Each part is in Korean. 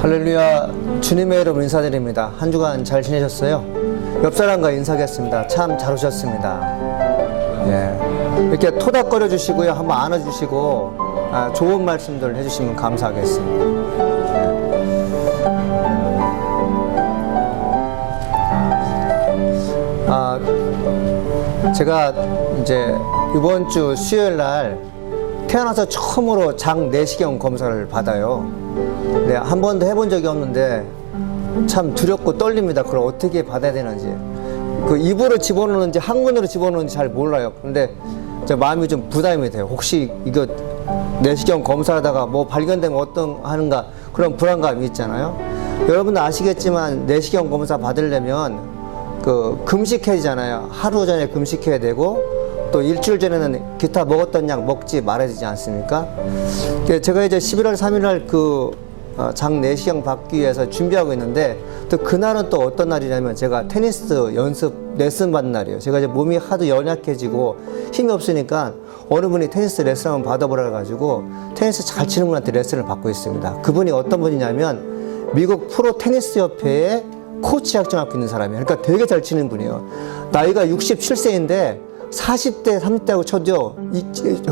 할렐루야. 주님의 이름 인사드립니다. 한 주간 잘 지내셨어요? 옆 사람과 인사하겠습니다. 참 잘 오셨습니다. 예. 이렇게 토닥거려 주시고요. 한번 안아주시고 좋은 말씀들 해주시면 감사하겠습니다. 예. 제가 이제 이번 주 수요일 날 태어나서 처음으로 장 내시경 검사를 받아요. 네, 한 번도 해본 적이 없는데 참 두렵고 떨립니다. 그걸 어떻게 받아야 되는지. 그 입으로 집어넣는지 항문으로 집어넣는지 잘 몰라요. 근데 제 마음이 좀 부담이 돼요. 혹시 이거 내시경 검사하다가 뭐 발견되면 어떤 하는가 그런 불안감이 있잖아요. 여러분도 아시겠지만 내시경 검사 받으려면 그 금식해야 되잖아요. 하루 전에 금식해야 되고 또 일주일 전에는 기타 먹었던 약 먹지 말아야 되지 않습니까? 제가 이제 11월 3일 날 그 장 내시경 받기 위해서 준비하고 있는데 또 그날은 또 어떤 날이냐면 제가 테니스 연습 레슨 받는 날이에요. 제가 이제 몸이 하도 연약해지고 힘이 없으니까 어느 분이 테니스 레슨 한번 받아보라 해가지고 테니스 잘 치는 분한테 레슨을 받고 있습니다. 그분이 어떤 분이냐면 미국 프로 테니스 협회에 코치 자격증 갖고 있는 사람이에요. 그러니까 되게 잘 치는 분이에요. 나이가 67세인데 40대, 30대하고 쳐도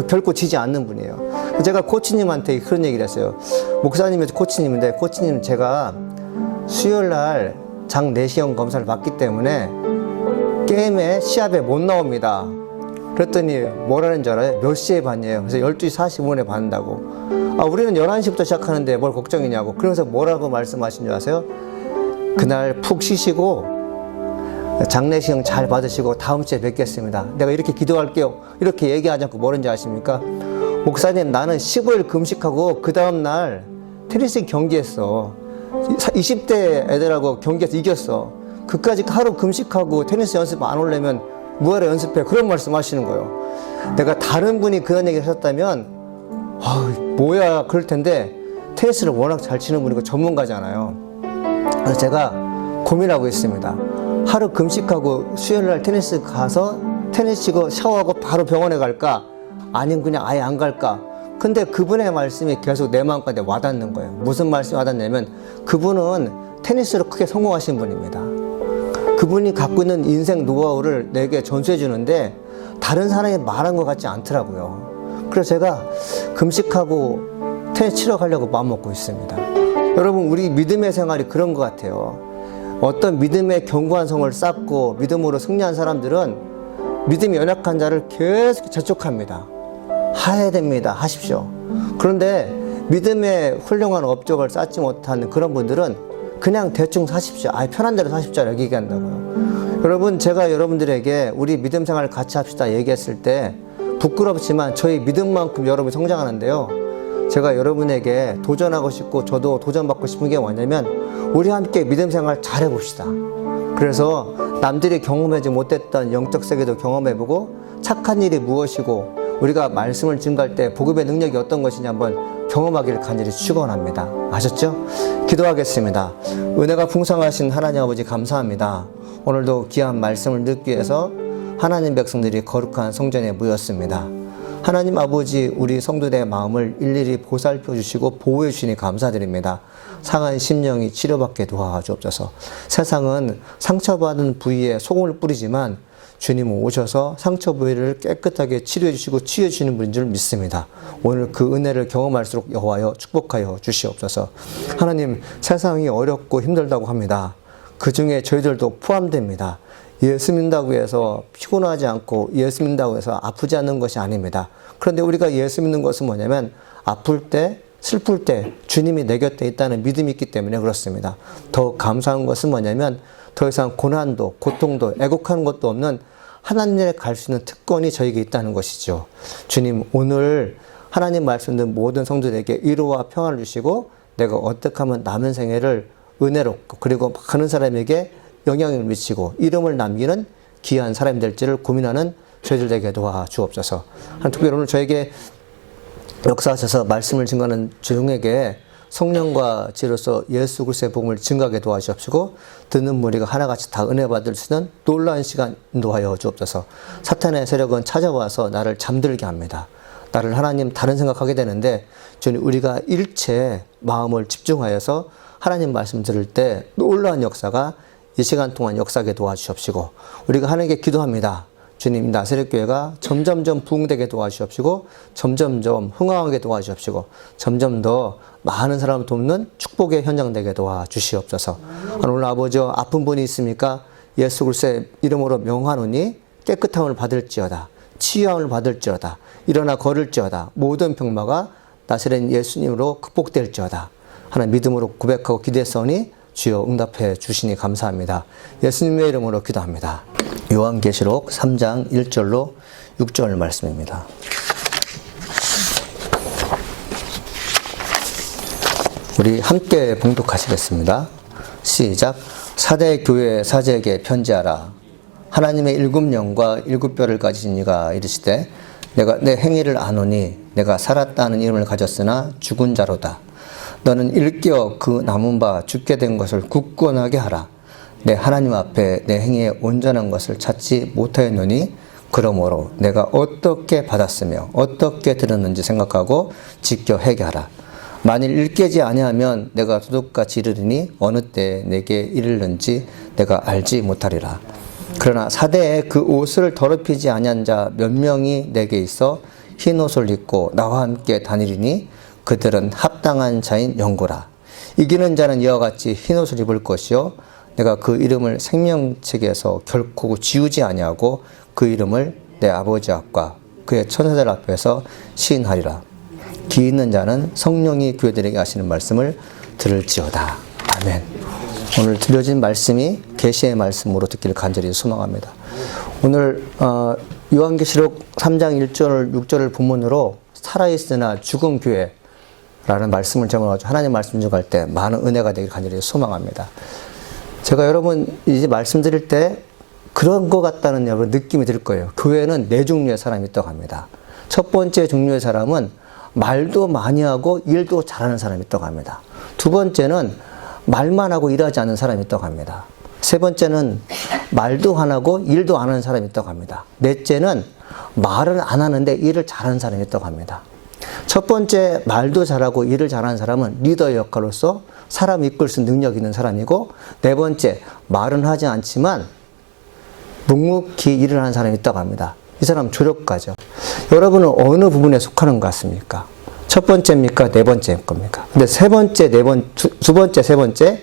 결코 지지 않는 분이에요. 제가 코치님한테 그런 얘기를 했어요. 목사님이 코치님인데, 코치님 제가 수요일 날 장 내시경 검사를 받기 때문에 게임에 시합에 못 나옵니다. 그랬더니 뭐라는 줄 알아요? 몇 시에 받냐요? 그래서 12시 45분에 받는다고. 우리는 11시부터 시작하는데 뭘 걱정이냐고. 그러면서 뭐라고 말씀하신 줄 아세요? 그날 푹 쉬시고 장내시경 잘 받으시고 다음 주에 뵙겠습니다. 내가 이렇게 기도할게요. 이렇게 얘기하지 않고 뭐라는지 아십니까? 목사님 나는 15일 금식하고 그 다음날 테니스 경기했어. 20대 애들하고 경기에서 이겼어. 그까지 하루 금식하고 테니스 연습 안 오려면 뭐하러 연습해. 그런 말씀 하시는 거예요. 내가 다른 분이 그런 얘기를 하셨다면 뭐야 그럴 텐데 테니스를 워낙 잘 치는 분이고 전문가잖아요. 그래서 제가 고민하고 있습니다. 하루 금식하고 수요일날 테니스 가서 테니스 치고 샤워하고 바로 병원에 갈까? 아니면 그냥 아예 안 갈까? 근데 그분의 말씀이 계속 내 마음까지 와닿는 거예요. 무슨 말씀이 와닿냐면 그분은 테니스로 크게 성공하신 분입니다. 그분이 갖고 있는 인생 노하우를 내게 전수해 주는데 다른 사람이 말한 것 같지 않더라고요. 그래서 제가 금식하고 테니스 치러 가려고 마음먹고 있습니다. 여러분 우리 믿음의 생활이 그런 것 같아요. 어떤 믿음의 견고한 성을 쌓고 믿음으로 승리한 사람들은 믿음이 연약한 자를 계속 재촉합니다. 해야 됩니다. 하십시오. 그런데 믿음의 훌륭한 업적을 쌓지 못한 그런 분들은 그냥 대충 사십시오. 편한 대로 사십시오. 이렇게 얘기한다고요. 여러분 제가 여러분들에게 우리 믿음 생활 같이 합시다 얘기했을 때 부끄럽지만 저희 믿음만큼 여러분이 성장하는데요. 제가 여러분에게 도전하고 싶고 저도 도전받고 싶은 게 뭐냐면 우리 함께 믿음 생활 잘 해봅시다. 그래서 남들이 경험하지 못했던 영적 세계도 경험해보고 착한 일이 무엇이고 우리가 말씀을 증거할 때 복음의 능력이 어떤 것이냐 한번 경험하기를 간절히 축원합니다. 아셨죠? 기도하겠습니다. 은혜가 풍성하신 하나님 아버지 감사합니다. 오늘도 귀한 말씀을 듣기 위해서 하나님 백성들이 거룩한 성전에 모였습니다. 하나님 아버지 우리 성도들의 마음을 일일이 보살펴 주시고 보호해 주시니 감사드립니다. 상한 심령이 치료받게 도와주옵소서. 세상은 상처받은 부위에 소금을 뿌리지만 주님은 오셔서 상처 부위를 깨끗하게 치료해 주시고 치유해 주시는 분인 줄 믿습니다. 오늘 그 은혜를 경험할수록 여호와여 축복하여 주시옵소서. 하나님 세상이 어렵고 힘들다고 합니다. 그 중에 저희들도 포함됩니다. 예수 믿는다고 해서 피곤하지 않고 예수 믿는다고 해서 아프지 않는 것이 아닙니다. 그런데 우리가 예수 믿는 것은 뭐냐면 아플 때 슬플 때 주님이 내 곁에 있다는 믿음이 있기 때문에 그렇습니다. 더 감사한 것은 뭐냐면 더 이상 고난도 고통도 애곡하는 것도 없는 하나님에 갈 수 있는 특권이 저에게 있다는 것이죠. 주님 오늘 하나님 말씀 듣는 모든 성도들에게 위로와 평안을 주시고 내가 어떻게 하면 남은 생애를 은혜롭고 그리고 많은 사람에게 영향을 미치고 이름을 남기는 귀한 사람이 될지를 고민하는 저희들에게 도와주옵소서. 특별히 오늘 저에게 역사하셔서 말씀을 증거하는 종에게 성령과 지로서 예수 그리스도의 복음을 증거하게 도와주옵시고 듣는 무리가 하나같이 다 은혜 받을 수 있는 놀라운 시간 인도하여 주옵소서. 사탄의 세력은 찾아와서 나를 잠들게 합니다. 나를 하나님 다른 생각하게 되는데 주님 우리가 일체 마음을 집중하여서 하나님 말씀 들을 때 놀라운 역사가 이 시간 동안 역사하게 도와주시옵시고, 우리가 하나님께 기도합니다. 주님, 나사렛교회가 점점점 부흥되게 도와주시옵시고, 점점점 흥황하게 도와주시옵시고, 점점 더 많은 사람을 돕는 축복의 현장 되게 도와주시옵소서. 오늘 아버지, 아픈 분이 있습니까? 예수 그리스도의 이름으로 명하노니 깨끗함을 받을지어다, 치유함을 받을지어다, 일어나 걸을지어다, 모든 병마가 나사렛 예수님으로 극복될지어다 하는 믿음으로 고백하고 기도했사오니 주여 응답해 주시니 감사합니다. 예수님의 이름으로 기도합니다. 요한계시록 3장 1절로 6절 말씀입니다. 우리 함께 봉독하시겠습니다. 시작. 사대 교회 사제에게 편지하라. 하나님의 일곱 영과 일곱 뼈를 가지신 이가 이르시되 내가 내 행위를 아노니 내가 살았다는 이름을 가졌으나 죽은 자로다. 너는 일깨어 그 남은 바 죽게 된 것을 굳건하게 하라. 내 하나님 앞에 내 행위에 온전한 것을 찾지 못하였노니 그러므로 내가 어떻게 받았으며 어떻게 들었는지 생각하고 지켜 회개하라. 만일 일깨지 아니하면 내가 도둑같이 이르리니 어느 때 내게 이르는지 내가 알지 못하리라. 그러나 사대에 그 옷을 더럽히지 아니한 자 몇 명이 내게 있어 흰 옷을 입고 나와 함께 다니리니 그들은 합당한 자인 영고라. 이기는 자는 이와 같이 흰 옷을 입을 것이요 내가 그 이름을 생명책에서 결코 지우지 아니하고 그 이름을 내 아버지 앞과 그의 천사들 앞에서 시인하리라. 귀 있는 자는 성령이 교회들에게 하시는 말씀을 들을지어다. 아멘. 오늘 드려진 말씀이 계시의 말씀으로 듣기를 간절히 소망합니다. 오늘 요한계시록 3장 1절 6절을 본문으로 살아있으나 죽은 교회라는 말씀을 제목으로 하나님 말씀 중할 때 많은 은혜가 되길 간절히 소망합니다. 제가 여러분 이제 말씀드릴 때 그런 것 같다는 여러분 느낌이 들 거예요. 교회는 네 종류의 사람이 있다고 합니다. 첫 번째 종류의 사람은 말도 많이 하고 일도 잘하는 사람이 있다고 합니다. 두 번째는 말만 하고 일하지 않는 사람이 있다고 합니다. 세 번째는 말도 안 하고 일도 안 하는 사람이 있다고 합니다. 넷째는 말은 안 하는데 일을 잘하는 사람이 있다고 합니다. 첫 번째 말도 잘하고 일을 잘하는 사람은 리더의 역할로서 사람 이끌 수 있는 능력 있는 사람이고, 네 번째 말은 하지 않지만 묵묵히 일을 하는 사람이 있다고 합니다. 이 사람 조력가죠. 여러분은 어느 부분에 속하는 것 같습니까? 첫 번째입니까? 네 번째일 겁니까? 근데 세 번째, 두 번째, 세 번째,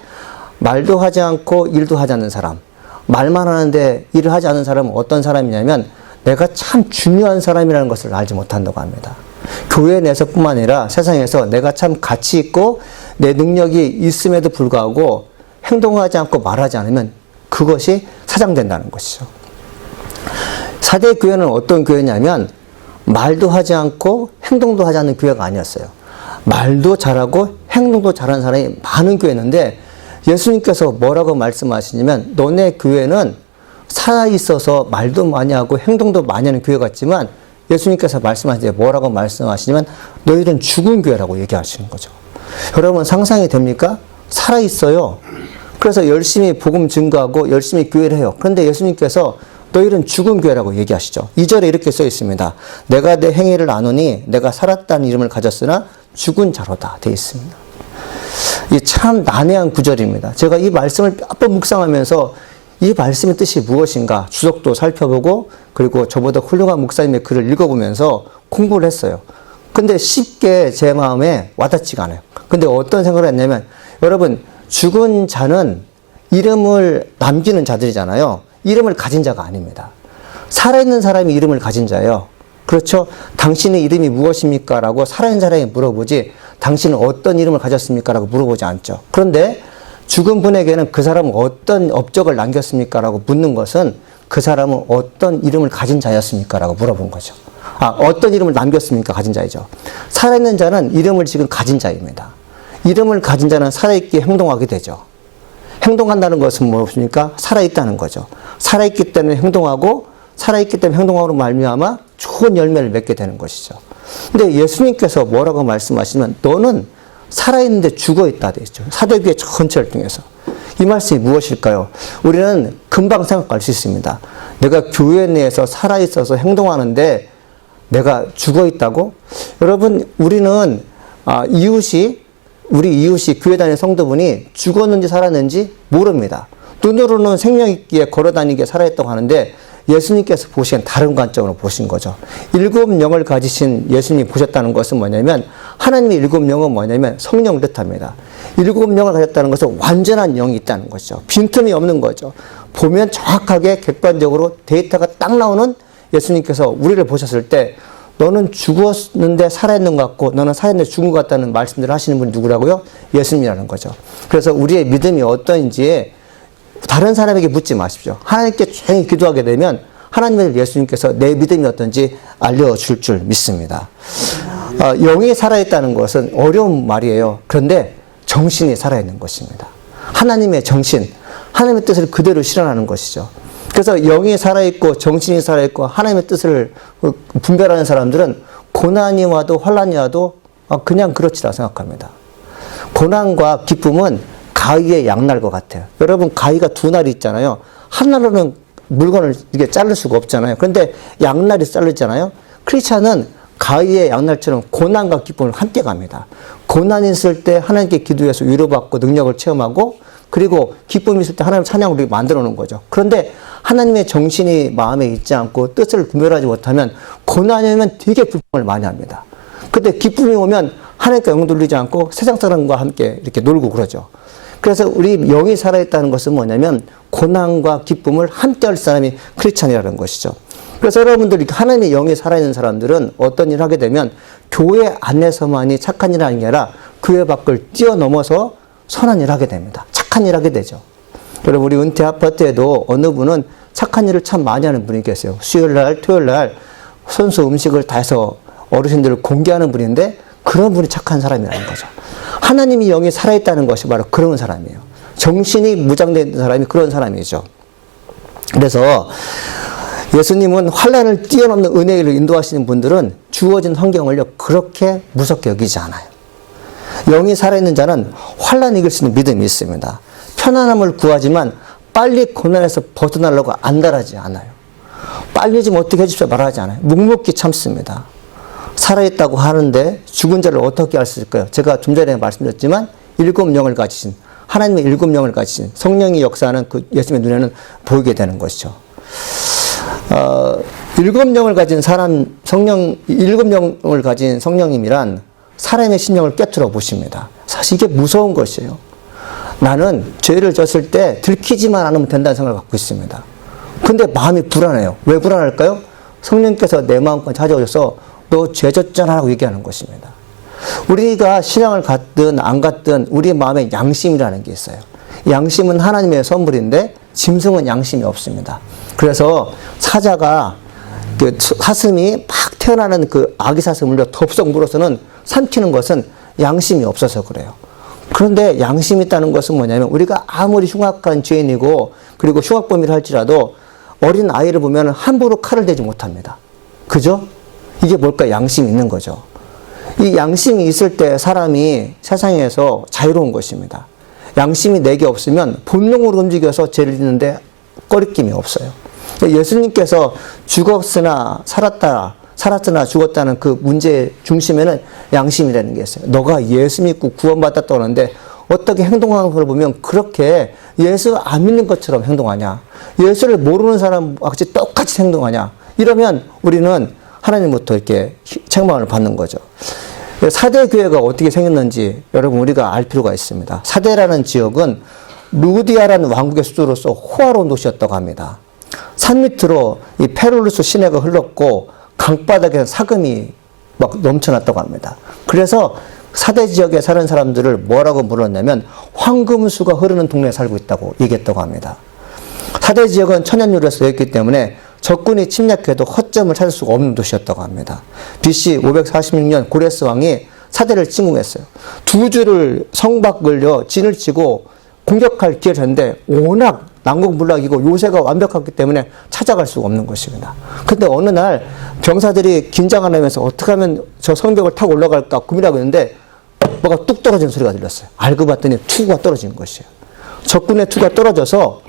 말도 하지 않고 일도 하지 않는 사람. 말만 하는데 일을 하지 않는 사람은 어떤 사람이냐면 내가 참 중요한 사람이라는 것을 알지 못한다고 합니다. 교회 내에서뿐만 아니라 세상에서 내가 참 가치 있고 내 능력이 있음에도 불구하고 행동하지 않고 말하지 않으면 그것이 사장된다는 것이죠. 사대 교회는 어떤 교회냐면 말도 하지 않고 행동도 하지 않는 교회가 아니었어요. 말도 잘하고 행동도 잘하는 사람이 많은 교회였는데 예수님께서 뭐라고 말씀하시냐면 너네 교회는 살아있어서 말도 많이 하고 행동도 많이 하는 교회 같지만 예수님께서 말씀하실 때 뭐라고 말씀하시냐면 너희는 죽은 교회라고 얘기하시는 거죠. 여러분 상상이 됩니까? 살아있어요. 그래서 열심히 복음 증거하고 열심히 교회를 해요. 그런데 예수님께서 너희는 죽은 교회라고 얘기하시죠. 2절에 이렇게 써 있습니다. 내가 내 행위를 아노니 내가 살았다는 이름을 가졌으나 죽은 자로다 되어 있습니다. 이 참 난해한 구절입니다. 제가 이 말씀을 몇 번 묵상하면서 이 말씀의 뜻이 무엇인가 주석도 살펴보고 그리고 저보다 훌륭한 목사님의 글을 읽어보면서 공부를 했어요. 근데 쉽게 제 마음에 와닿지가 않아요. 근데 어떤 생각을 했냐면 여러분 죽은 자는 이름을 남기는 자들이잖아요. 이름을 가진 자가 아닙니다. 살아있는 사람이 이름을 가진 자예요. 그렇죠? 당신의 이름이 무엇입니까? 라고 살아있는 사람이 물어보지 당신은 어떤 이름을 가졌습니까? 라고 물어보지 않죠. 그런데 죽은 분에게는 그 사람은 어떤 업적을 남겼습니까? 라고 묻는 것은 그 사람은 어떤 이름을 가진 자였습니까? 라고 물어본 거죠. 어떤 이름을 남겼습니까? 가진 자이죠. 살아있는 자는 이름을 지금 가진 자입니다. 이름을 가진 자는 살아있게 행동하게 되죠. 행동한다는 것은 무엇입니까? 살아있다는 거죠. 살아있기 때문에 행동하고 살아있기 때문에 행동하고 말미암아 좋은 열매를 맺게 되는 것이죠. 근데 예수님께서 뭐라고 말씀하시면 너는 살아있는데 죽어있다 되어 있죠. 사대교회 전체를 통해서. 이 말씀이 무엇일까요? 우리는 금방 생각할 수 있습니다. 내가 교회 내에서 살아있어서 행동하는데 내가 죽어있다고? 여러분 우리는 이웃이 우리 이웃이 교회 다니는 성도분이 죽었는지 살았는지 모릅니다. 눈으로는 생명 있기에 걸어다니게 살아있다고 하는데 예수님께서 보시기엔 다른 관점으로 보신 거죠. 7영을 가지신 예수님이 보셨다는 것은 뭐냐면 하나님의 7영은 뭐냐면 성령을 뜻합니다. 7영을 가졌다는 것은 완전한 영이 있다는 것이죠. 빈틈이 없는 거죠. 보면 정확하게 객관적으로 데이터가 딱 나오는 예수님께서 우리를 보셨을 때 너는 죽었는데 살아있는 것 같고 너는 살아있는데 죽은 것 같다는 말씀들을 하시는 분이 누구라고요? 예수님이라는 거죠. 그래서 우리의 믿음이 어떤지 다른 사람에게 묻지 마십시오. 하나님께 조용히 기도하게 되면 하나님의 예수님께서 내 믿음이 어떤지 알려줄 줄 믿습니다. 영이 살아있다는 것은 어려운 말이에요. 그런데 정신이 살아있는 것입니다. 하나님의 정신, 하나님의 뜻을 그대로 실현하는 것이죠. 그래서 영이 살아있고 정신이 살아있고 하나님의 뜻을 분별하는 사람들은 고난이 와도 환난이 와도 그냥 그렇지라 생각합니다. 고난과 기쁨은 가위의 양날과 같아요. 여러분 가위가 두 날이 있잖아요. 한 날로는 물건을 이게 자를 수가 없잖아요. 그런데 양날이 자르잖아요. 크리스찬은 가위의 양날처럼 고난과 기쁨을 함께 갑니다. 고난이 있을 때 하나님께 기도해서 위로받고 능력을 체험하고 그리고 기쁨이 있을 때 하나님 찬양을 만들어 놓은 거죠. 그런데 하나님의 정신이 마음에 있지 않고 뜻을 구별하지 못하면 고난이 오면 되게 불평을 많이 합니다. 근데 기쁨이 오면 하나님께 영 돌리지 않고 세상 사람과 함께 이렇게 놀고 그러죠. 그래서 우리 영이 살아있다는 것은 뭐냐면 고난과 기쁨을 함께 할 사람이 크리스찬이라는 것이죠. 그래서 여러분들 하나님의 영이 살아있는 사람들은 어떤 일을 하게 되면 교회 안에서만이 착한 일을 하는 게 아니라 교회 밖을 뛰어넘어서 선한 일을 하게 됩니다. 착한 일을 하게 되죠. 여러분 우리 은퇴 아파트에도 어느 분은 착한 일을 참 많이 하는 분이 계세요. 수요일날 토요일날 손수 음식을 다 해서 어르신들을 공개하는 분인데 그런 분이 착한 사람이라는 거죠. 하나님이 영이 살아있다는 것이 바로 그런 사람이에요. 정신이 무장된 사람이 그런 사람이죠. 그래서 예수님은 환난을 뛰어넘는 은혜를 인도하시는 분들은 주어진 환경을 그렇게 무섭게 여기지 않아요. 영이 살아있는 자는 환난 이길 수 있는 믿음이 있습니다. 편안함을 구하지만 빨리 고난에서 벗어나려고 안달하지 않아요. 빨리 좀 어떻게 해주십시오 말하지 않아요. 묵묵히 참습니다. 살아있다고 하는데 죽은 자를 어떻게 알 수 있을까요? 제가 좀 전에 말씀드렸지만 7영을 가지신 하나님의 7영을 가지신 성령이 역사하는 그 예수님의 눈에는 보이게 되는 것이죠. 7영을 가진 사람 성령 7영을 가진 성령님이란 사람의 심령을 꿰뚫어 보십니다. 사실 이게 무서운 것이에요. 나는 죄를 졌을 때 들키지만 않으면 된다는 생각을 갖고 있습니다. 근데 마음이 불안해요. 왜 불안할까요? 성령께서 내 마음까지 찾아오셔서 너 죄 졌잖아 라고 얘기하는 것입니다. 우리가 신앙을 갖든 안 갖든 우리 마음에 양심이라는 게 있어요. 양심은 하나님의 선물인데 짐승은 양심이 없습니다. 그래서 사자가 그 사슴이 막 태어나는 그 아기 사슴을 덥석 물어서는 삼키는 것은 양심이 없어서 그래요. 그런데 양심이 있다는 것은 뭐냐면 우리가 아무리 흉악한 죄인이고 그리고 흉악범위를 할지라도 어린 아이를 보면 함부로 칼을 대지 못합니다. 그죠? 이게 뭘까? 양심이 있는 거죠. 이 양심이 있을 때 사람이 세상에서 자유로운 것입니다. 양심이 내게 없으면 본능으로 움직여서 죄를 짓는데 꺼리낌이 없어요. 예수님께서 죽었으나 살았으나 죽었다는 그 문제의 중심에는 양심이라는 게 있어요. 너가 예수 믿고 구원받았다고 하는데 어떻게 행동하는 걸 보면 그렇게 예수 안 믿는 것처럼 행동하냐? 예수를 모르는 사람과 같이 똑같이 행동하냐? 이러면 우리는 하나님부터 이렇게 책망을 받는 거죠. 사대 교회가 어떻게 생겼는지 여러분 우리가 알 필요가 있습니다. 사대라는 지역은 루디아라는 왕국의 수도로서 호화로운 도시였다고 합니다. 산 밑으로 이 페룰루스 시내가 흘렀고 강바닥에는 사금이 막 넘쳐났다고 합니다. 그래서 사대 지역에 사는 사람들을 뭐라고 불렀냐면 황금수가 흐르는 동네에 살고 있다고 얘기했다고 합니다. 사대 지역은 천연유래에서 되었기 때문에 적군이 침략해도 허점을 찾을 수가 없는 도시였다고 합니다. BC 546년 고레스 왕이 사대를 침공했어요. 두 줄을 성박을요 진을 치고 공격할 기회를 줬는데 워낙 난공불락이고 요새가 완벽했기 때문에 찾아갈 수가 없는 것입니다. 근데 어느 날 병사들이 긴장을 하면서 어떻게 하면 저 성벽을 타고 올라갈까 고민하고 있는데 뭐가 뚝 떨어지는 소리가 들렸어요. 알고 봤더니 투구가 떨어진 것이에요. 적군의 투구가 떨어져서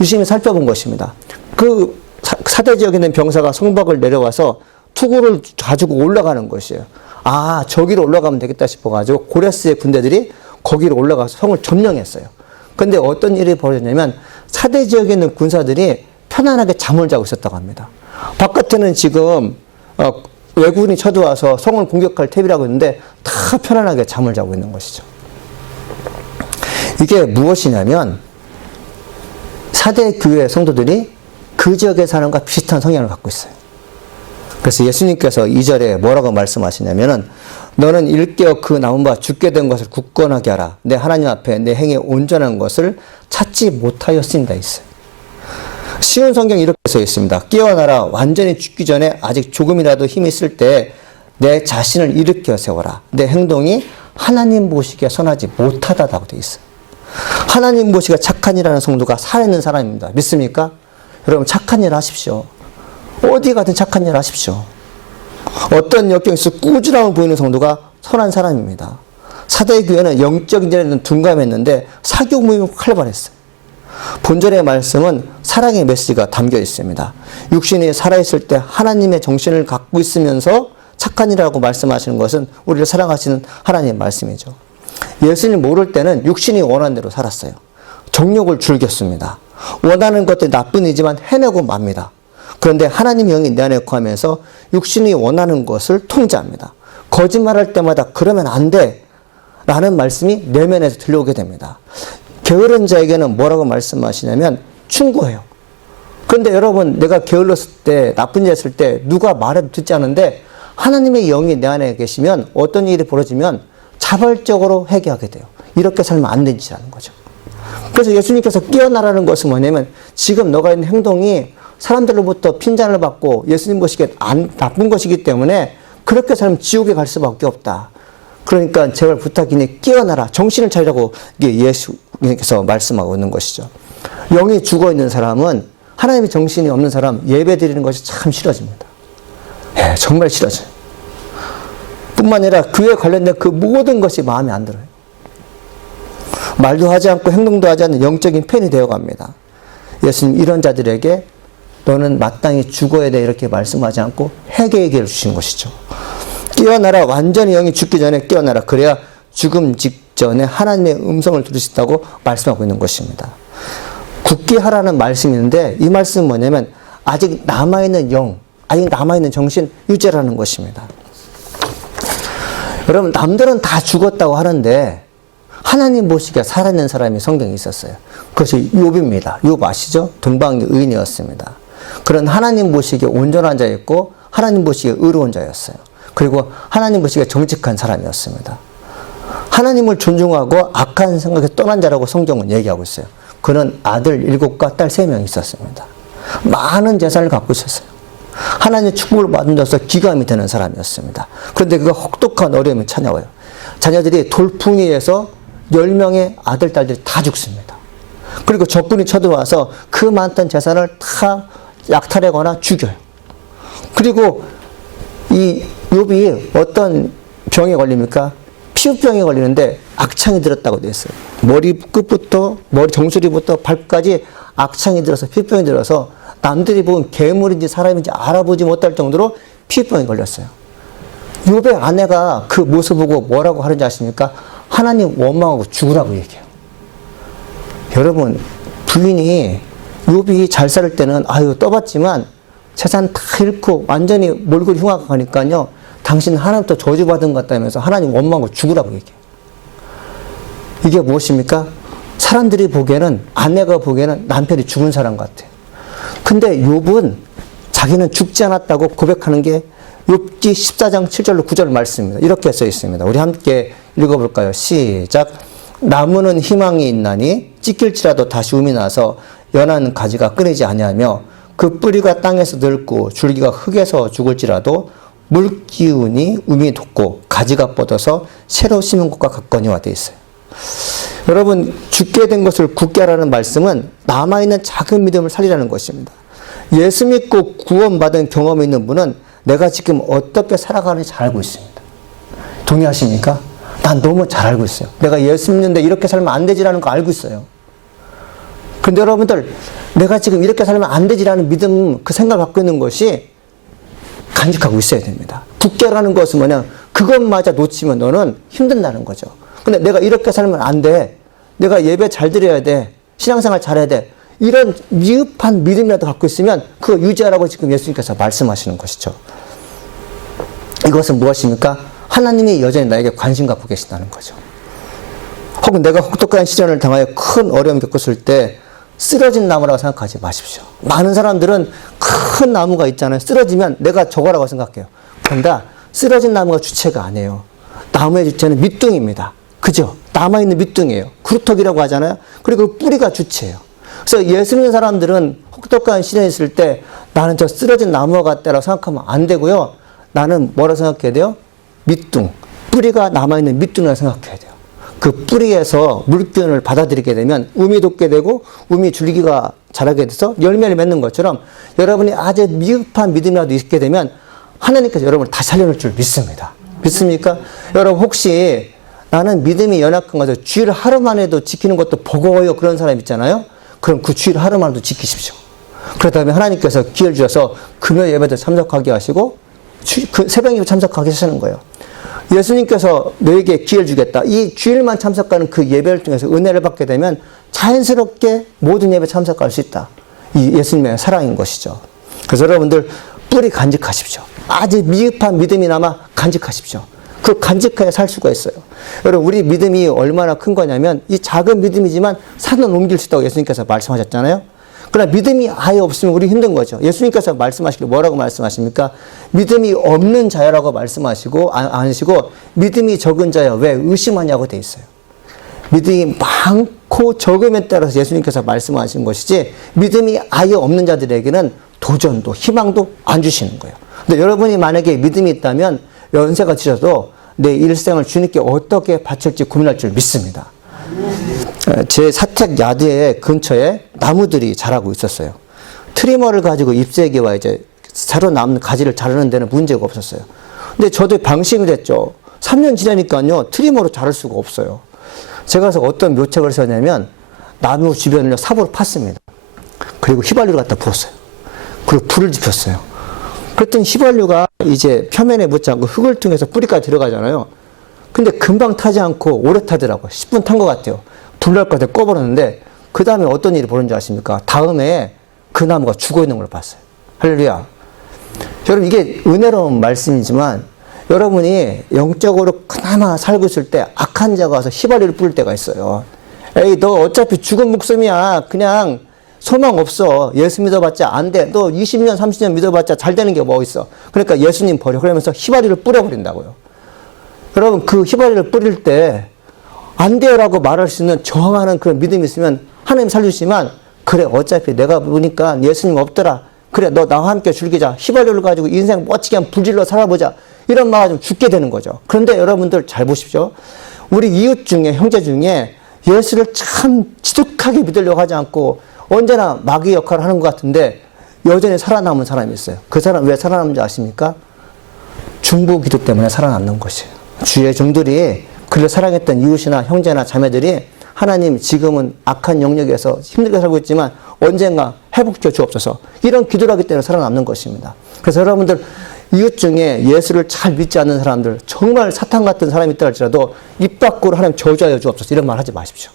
유심히 살펴본 것입니다. 그 사대 지역에 있는 병사가 성벽을 내려와서 투구를 가지고 올라가는 것이에요. 아, 저기로 올라가면 되겠다 싶어가지고 고레스의 군대들이 거기로 올라가서 성을 점령했어요. 근데 어떤 일이 벌어졌냐면 사대 지역에 있는 군사들이 편안하게 잠을 자고 있었다고 합니다. 바깥에는 지금 외국인이 쳐들어와서 성을 공격할 태비라고 있는데 다 편안하게 잠을 자고 있는 것이죠. 이게 무엇이냐면 사대 교회 성도들이 그 지역에 사는 것과 비슷한 성향을 갖고 있어요. 그래서 예수님께서 2절에 뭐라고 말씀하시냐면은 너는 일깨어 그 남은 바 죽게 된 것을 굳건하게 하라. 내 하나님 앞에 내 행위 온전한 것을 찾지 못하였습니다. 있어요. 쉬운 성경이 이렇게 써 있습니다. 깨어나라. 완전히 죽기 전에 아직 조금이라도 힘이 있을 때 내 자신을 일으켜 세워라. 내 행동이 하나님 보시기에 선하지 못하다라고 되어 있어요. 하나님 보시기에 착한 일하는 성도가 살아있는 사람입니다. 믿습니까? 여러분 착한 일 하십시오. 어디 가든 착한 일 하십시오. 어떤 역경에서 꾸준함을 보이는 성도가 선한 사람입니다. 사대교회는 영적인 일에는 둔감했는데 사교 모임은 활발했어요. 본절의 말씀은 사랑의 메시지가 담겨 있습니다. 육신이 살아있을 때 하나님의 정신을 갖고 있으면서 착한 일이라고 말씀하시는 것은 우리를 사랑하시는 하나님의 말씀이죠. 예수님 모를 때는 육신이 원하는 대로 살았어요. 정욕을 즐겼습니다. 원하는 것들이 나쁜 일이지만 해내고 맙니다. 그런데 하나님 영이 내 안에 거하면서 육신이 원하는 것을 통제합니다. 거짓말할 때마다 그러면 안 돼 라는 말씀이 내면에서 들려오게 됩니다. 게으른 자에게는 뭐라고 말씀하시냐면 충고해요. 그런데 여러분 내가 게을렀을 때 나쁜 일 했을 때 누가 말해도 듣지 않는데 하나님의 영이 내 안에 계시면 어떤 일이 벌어지면 자발적으로 회개하게 돼요. 이렇게 살면 안 되지라는 거죠. 그래서 예수님께서 깨어나라는 것은 뭐냐면 지금 너가 있는 행동이 사람들로부터 핀잔을 받고 예수님 보시기에 나쁜 것이기 때문에 그렇게 살면 지옥에 갈 수밖에 없다. 그러니까 제발 부탁이니 깨어나라. 정신을 차리라고 예수님께서 말씀하고 있는 것이죠. 영이 죽어있는 사람은 하나님의 정신이 없는 사람 예배 드리는 것이 참 싫어집니다. 예, 정말 싫어져요. 뿐만 아니라 그에 관련된 그 모든 것이 마음에 안 들어요. 말도 하지 않고 행동도 하지 않는 영적인 팬이 되어갑니다. 예수님 이런 자들에게 너는 마땅히 죽어야 돼 이렇게 말씀하지 않고 회개의 기회를 주신 것이죠. 깨어나라. 완전히 영이 죽기 전에 깨어나라. 그래야 죽음 직전에 하나님의 음성을 들으신다고 말씀하고 있는 것입니다. 굳게 하라는 말씀이 있는데 이 말씀은 뭐냐면 아직 남아있는 영, 아직 남아있는 정신 유지라는 것입니다. 여러분 남들은 다 죽었다고 하는데 하나님 보시기에 살아있는 사람이 성경에 있었어요. 그것이 욥입니다. 욥 아시죠? 동방의 의인이었습니다. 그런 하나님 보시기에 온전한 자였고 하나님 보시기에 의로운 자였어요. 그리고 하나님 보시기에 정직한 사람이었습니다. 하나님을 존중하고 악한 생각에 떠난 자라고 성경은 얘기하고 있어요. 그는 아들 7과 딸 3명이 있었습니다. 많은 재산을 갖고 있었어요. 하나님의 축복을 받은 자로서 기감이 되는 사람이었습니다. 그런데 그가 혹독한 어려움이 찾아와요. 자녀들이 돌풍에 의해서 10명의 아들, 딸들이 다 죽습니다. 그리고 적군이 쳐들어와서 그 많던 재산을 다 약탈하거나 죽여요. 그리고 이 욥이 어떤 병에 걸립니까? 피부병에 걸리는데 악창이 들었다고 되어 있어요. 머리 끝부터 머리 정수리부터 발까지 악창이 들어서 피부병이 들어서 남들이 보면 괴물인지 사람인지 알아보지 못할 정도로 피부병이 걸렸어요. 욥의 아내가 그 모습 보고 뭐라고 하는지 아십니까? 하나님 원망하고 죽으라고 얘기해요. 여러분 부인이 욥이 잘 살 때는 아유 떠봤지만 재산 다 잃고 완전히 몰골 흉악하니까요. 당신 하나님부터 저주받은 것 같다면서 하나님 원망하고 죽으라고 얘기해요. 이게 무엇입니까? 사람들이 보기에는 아내가 보기에는 남편이 죽은 사람 같아요. 근데 욥은 자기는 죽지 않았다고 고백하는 게 욥기 14장 7절로 9절 말씀입니다. 이렇게 써 있습니다. 우리 함께 읽어볼까요? 시작. 나무는 희망이 있나니 찢길지라도 다시 um이 나서 연한 가지가 끊이지 아니하며 그 뿌리가 땅에서 늙고 줄기가 흙에서 죽을지라도 물 기운이 um이 돋고 가지가 뻗어서 새로 심은 것과 같거니와 되어 있어요. 여러분 죽게 된 것을 굳게 하라는 말씀은 남아있는 작은 믿음을 살리라는 것입니다. 예수 믿고 구원받은 경험이 있는 분은 내가 지금 어떻게 살아가는지 잘 알고 있습니다. 동의하십니까? 난 너무 잘 알고 있어요. 내가 예수 믿는데 이렇게 살면 안 되지라는 거 알고 있어요. 근데 여러분들 내가 지금 이렇게 살면 안 되지라는 믿음 그 생각을 갖고 있는 것이 간직하고 있어야 됩니다. 국가라는 것은 뭐냐, 그것마저 놓치면 너는 힘든다는 거죠. 근데 내가 이렇게 살면 안 돼. 내가 예배 잘 드려야 돼. 신앙생활 잘해야 돼. 이런 미흡한 믿음이라도 갖고 있으면 그거 유지하라고 지금 예수님께서 말씀하시는 것이죠. 이것은 무엇입니까? 하나님이 여전히 나에게 관심 갖고 계신다는 거죠. 혹은 내가 혹독한 시련을 당하여 큰 어려움을 겪었을 때 쓰러진 나무라고 생각하지 마십시오. 많은 사람들은 큰 나무가 있잖아요. 쓰러지면 내가 저거라고 생각해요. 그런데 쓰러진 나무가 주체가 아니에요. 나무의 주체는 밑둥입니다. 그죠? 남아있는 밑둥이에요. 그루터기라고 하잖아요. 그리고 그 뿌리가 주체예요. 그래서 예수 믿는 사람들은 혹독한 시련이 있을 때 나는 저 쓰러진 나무와 같다라고 생각하면 안 되고요. 나는 뭐라고 생각해야 돼요? 밑둥. 뿌리가 남아있는 밑둥이라고 생각해야 돼요. 그 뿌리에서 물기운을 받아들이게 되면 um이 돋게 되고 um이 줄기가 자라게 돼서 열매를 맺는 것처럼 여러분이 아주 미흡한 믿음이라도 있게 되면 하나님께서 여러분을 다시 살려낼 줄 믿습니다. 믿습니까? 여러분 혹시 나는 믿음이 연약한 것을 주일 하루만 해도 지키는 것도 버거워요. 그런 사람 있잖아요. 그럼 그 주일 하루만도 지키십시오. 그렇다면 하나님께서 기회를 주셔서 금요 예배도 참석하게 하시고 그 새벽 예배 참석하게 하시는 거예요. 예수님께서 너에게 기회를 주겠다. 이 주일만 참석하는 그 예배를 통해서 은혜를 받게 되면 자연스럽게 모든 예배 참석할 수 있다. 이 예수님의 사랑인 것이죠. 그래서 여러분들 뿌리 간직하십시오. 아주 미흡한 믿음이나마 간직하십시오. 그 간직하여 살 수가 있어요. 여러분 우리 믿음이 얼마나 큰 거냐면 이 작은 믿음이지만 산을 옮길 수 있다고 예수님께서 말씀하셨잖아요. 그러나 믿음이 아예 없으면 우리 힘든 거죠. 예수님께서 말씀하시길 뭐라고 말씀하십니까? 믿음이 없는 자여라고 말씀하시고 아니시고 믿음이 적은 자여 왜 의심하냐고 돼 있어요. 믿음이 많고 적음에 따라서 예수님께서 말씀하신 것이지 믿음이 아예 없는 자들에게는 도전도 희망도 안 주시는 거예요. 근데 여러분이 만약에 믿음이 있다면 연세가 드셔도 내 일생을 주님께 어떻게 바칠지 고민할 줄 믿습니다. 제 사택 야드에 근처에 나무들이 자라고 있었어요. 트리머를 가지고 잎새기와 이제 새로 남는 가지를 자르는 데는 문제가 없었어요. 근데 저도 방심이 됐죠. 3년 지나니까요, 트리머로 자를 수가 없어요. 제가 그래서 어떤 묘책을 썼냐면 나무 주변을 삽으로 팠습니다. 그리고 휘발유를 갖다 부었어요. 그리고 불을 지폈어요. 그랬더니 휘발유가 이제 표면에 묻지 않고 흙을 통해서 뿌리까지 들어가잖아요. 근데 금방 타지 않고 오래 타더라고요. 10분 탄 것 같아요. 불날 것 같아 꺼버렸는데 그 다음에 어떤 일이 벌어진 줄 아십니까? 다음에 그 나무가 죽어 있는 걸 봤어요. 할렐루야. 여러분 이게 은혜로운 말씀이지만 여러분이 영적으로 그나마 살고 있을 때 악한 자가 와서 휘발유를 뿌릴 때가 있어요. 에이 너 어차피 죽은 목숨이야. 그냥 소망 없어. 예수 믿어봤자 안 돼. 너 20년 30년 믿어봤자 잘 되는 게 뭐 있어. 그러니까 예수님 버려. 그러면서 휘발유를 뿌려버린다고요. 여러분 그 휘발유를 뿌릴 때 안 돼요라고 말할 수 있는 저항하는 그런 믿음이 있으면 하나님 살려주시면 그래 어차피 내가 보니까 예수님 없더라. 그래 너 나와 함께 즐기자. 휘발유를 가지고 인생 멋지게 한번 불질러 살아보자. 이런 말을 좀 죽게 되는 거죠. 그런데 여러분들 잘 보십시오. 우리 이웃 중에 형제 중에 예수를 참 지독하게 믿으려고 하지 않고 언제나 마귀 역할을 하는 것 같은데 여전히 살아남은 사람이 있어요. 그 사람 왜 살아남는지 아십니까? 중보 기도 때문에 살아남는 것이에요. 주의 종들이 그를 사랑했던 이웃이나 형제나 자매들이 하나님 지금은 악한 영역에서 힘들게 살고 있지만 언젠가 회복시켜 주옵소서. 이런 기도를 하기 때문에 살아남는 것입니다. 그래서 여러분들 이웃 중에 예수를 잘 믿지 않는 사람들 정말 사탄 같은 사람이 있다 할지라도 입 밖으로 하나님 저주하여 주옵소서 이런 말 하지 마십시오.